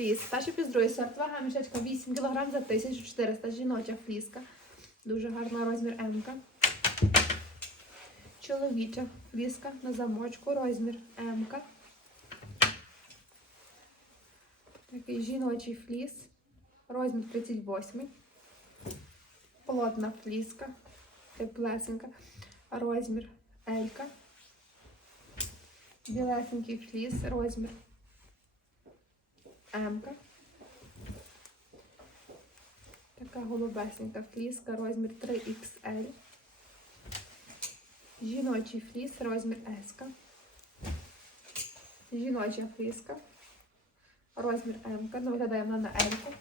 фліс. Перший плюс другий сорт. Вага мішечка 8 кг за 1400. Жіноча фліска. Дуже гарна розмір М. Чоловіча фліска на замочку. Розмір М. Такий жіночий фліс. Розмір 38. Плотна фліска. Теплесенька. Розмір L. Білесенький фліс. Розмір М. Така голубесенька фліска, розмір 3XL. Жіночий фліс, розмір S. Жіноча фліска, розмір М. Ну, виглядає вона на L.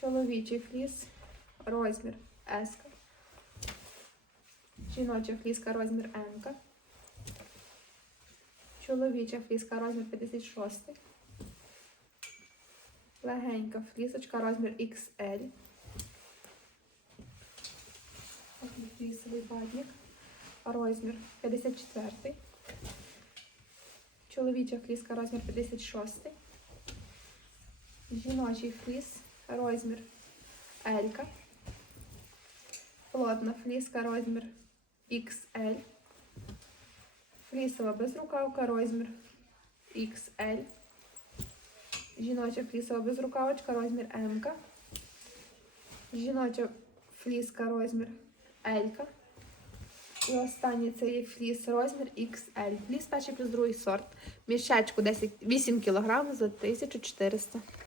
Чоловічий фліс, розмір S. Жіноча фліска, розмір М. Чоловіча фліска, розмір 56. Легенька флісочка, розмір XL. Такий флісовий бадник. Розмір 54. Чоловіча фліска, розмір 56. Жіночий фліс, розмір L. Плотна фліска, розмір XL. Флісова безрукавка, розмір XL. Жіноча флісова безрукавочка, розмір М. Жіноча фліска, розмір L. І останній це є фліс, розмір XL. Фліс перший плюс другий сорт. Мішечку 10, 8 кг за 1400.